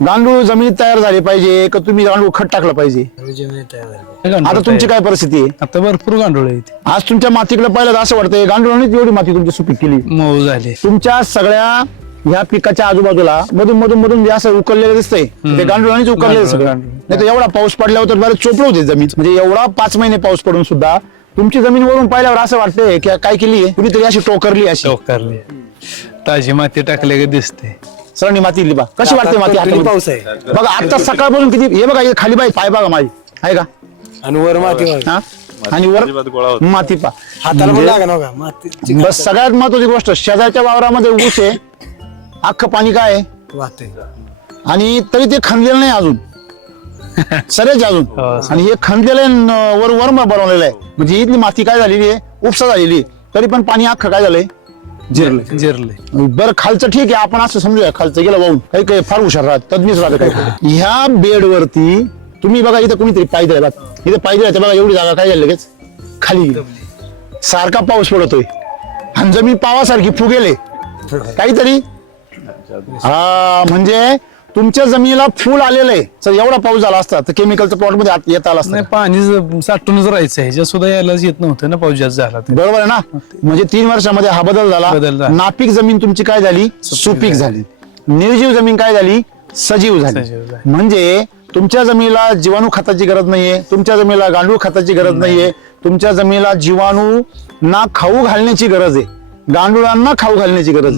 गांडूळ जमिनीत तयार झाले पाहिजे का तुम्ही गांडूळ खत टाकलं पाहिजे? जमिनी तयार झाली गांडूळ आता तुमची. काय परिस्थिती आहे? आता भरपूर गांडूळ आहे इथे. आज तुमच्या मातीकडे पाहिलं तर असं वाटतंय गांडुळानेच एवढी माती तुमची सुपीक केली. मऊ झाले. तुमच्या सगळ्या ह्या पिकाच्या आजूबाजूला मधून मधून मधून जे असं उकललेलं दिसतंय ते गांडुळानेच उकललेलं सगळं. गांडूळ. नाही तर एवढा पाऊस पडल्यावर तर बरेच चोपडं होते जमीन. म्हणजे एवढा पाच महिने पाऊस पडून सुद्धा तुमची जमीन वरून पाहिल्यावर असं वाटतंय की काय केली आहे कुणीतरी अशी टोकरली अशी. टोकारले. ताजी माती टाकले का दिसते. सरांनी माती दिली बा कशी वाटते माती हातामध्ये? पाऊस आहे. बघा आता सकाळपासून किती हे बघा हे खाली बाई पाय बघा माझी आहे का? आणि वर माती. हा? आणि वर माती पा हाताला पण लागा नका माती बस सगळ्यात महत्वाची गोष्ट शेजारच्या वावरामध्ये ऊस आहे. अख्खं पाणी काय आहे? वाहते आणि तरी ते खणलेलं नाही अजून. सरेच अजून. हो, आणि हे खणलेलं आहे न- वर वर बनवलेलं आहे. म्हणजे इथली माती काय झालेली आहे? उपसा झालेली आहे. तरी पण पाणी अख्खं काय झालंय? जिरलंय जिरले. बरं खालचं ठीक आहे आपण असं समजूया. खालचं गेलं वाहून. काही काही फार हुशार राहत. तज्ञच राहत काही ह्या बेडवरती तुम्ही बघा इथं कोणीतरी पाय दिलाय बघा. इथे पाय दिलाय तर बघा एवढी जागा काय झाली लगेच? खाली गेली. सारखा पाऊस पडतोय. आणि जमीन पावासारखी फुगेले. काहीतरी? हा म्हणजे तुमच्या जमिनीला फुल आलेलं आहे. जर एवढा पाऊस झाला असता तर केमिकलच्या प्लॉटमध्ये आत येता आला असता. नाही पाणी ज- साठूनच राहायचं ह्याच्या सुद्धा यायलाच येत नव्हतं ना पाऊस जास्त झाला. बरोबर आहे ना? म्हणजे तीन वर्षामध्ये हा बदल झाला. बदल झाला. नापीक जमीन तुमची काय झाली? सुपीक झाली. निर्जीव जमीन काय झाली? सजीव झाली. सजीव झाली. म्हणजे तुमच्या जमिनीला जीवाणू खताची गरज नाहीये तुमच्या जमिनीला गांडूळ खताची गरज नाहीये तुमच्या जमिनीला जीवाणू ना खाऊ घालण्याची गरज आहे गांडुळांना खाऊ घालण्याची गरज आहे.